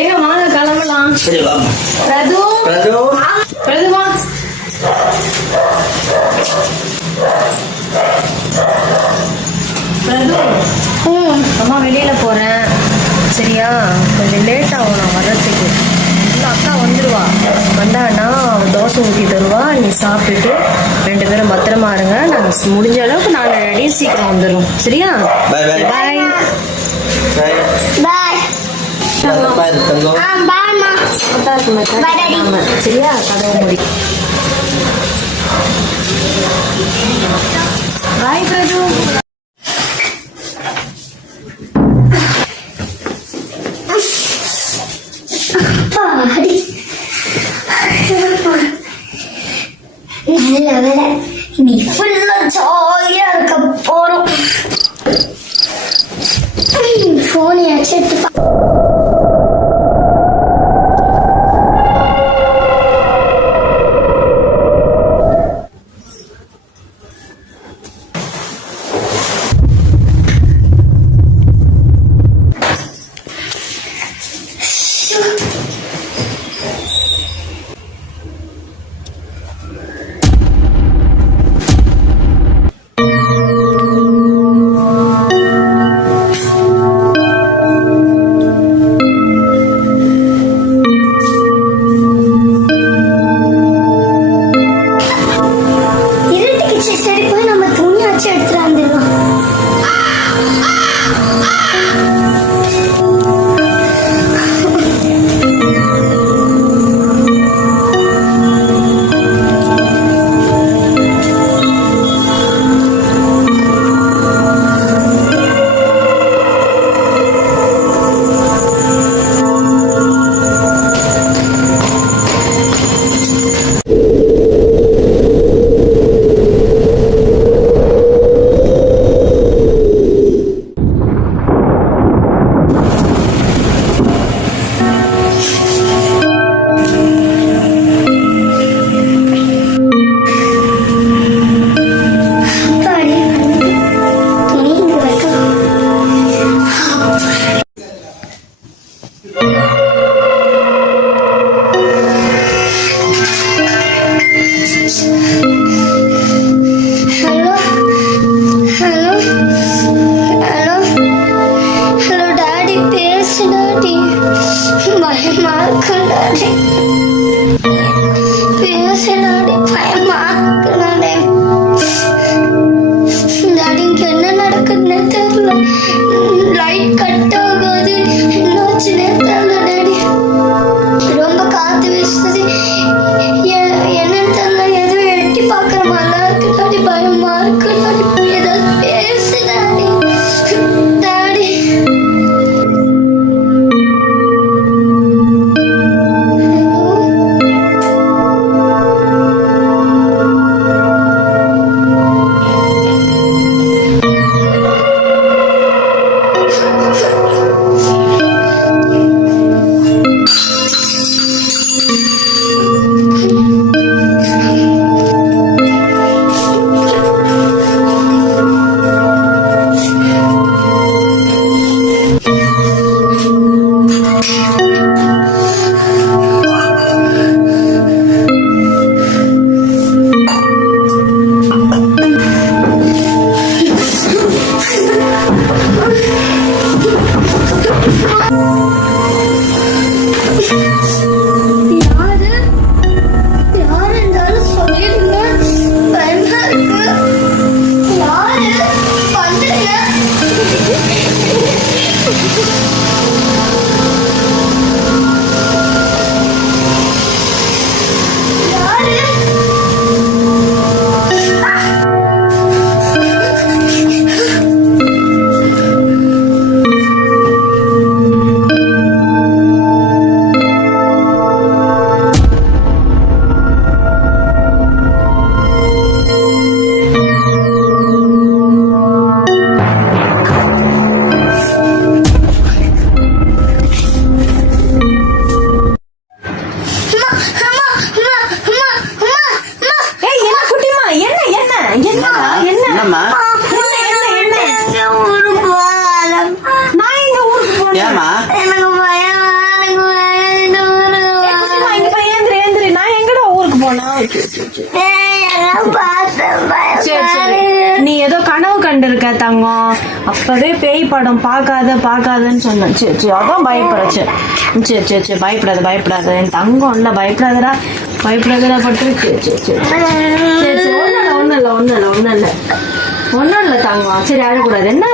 ஏங்க வாங்க கிளம்பலாம். சரி வாங்க. பிரது பிரது பிரது வா. பிரது அம்மா வெளியில போறேன் சரியா, கொஞ்சம் லேட் ஆகும் நான் வர்றதுக்கு. இல்லை அக்கா வந்துடுவா, வந்தான்னா அவள் தோசை ஊற்றி தருவா, நீ சாப்பிட்டுட்டு 2 பேரும் பத்திரமா இருங்க. நாங்கள் முடிஞ்ச அளவுக்கு 4 அடி சீக்கிரம் வந்துடும் சரியா. பாய் பாய் பாய் பாய் பாய். பாய் தங்கம். பாய்மா. சரியா, கதவை முடி. பாய் பிரஜு. நல்ல வேலை, இன்னைக்கு ஃபுல்லா ஜாலியா இருக்க போறோம். போனை வச்சுட்டு தங்கம். அப்பவே பேய் படம் பார்க்காதன்னு சொன்னேன். சரி சரி அதான் பயப்படுறேன். சரி சரி சரி பயப்படாத என் தங்கம் இல்ல பயப்படாதடா பட்டு. சரி சரி ஒன்னும் இல்ல தங்கம். சரி அழக்கூடாது என்ன.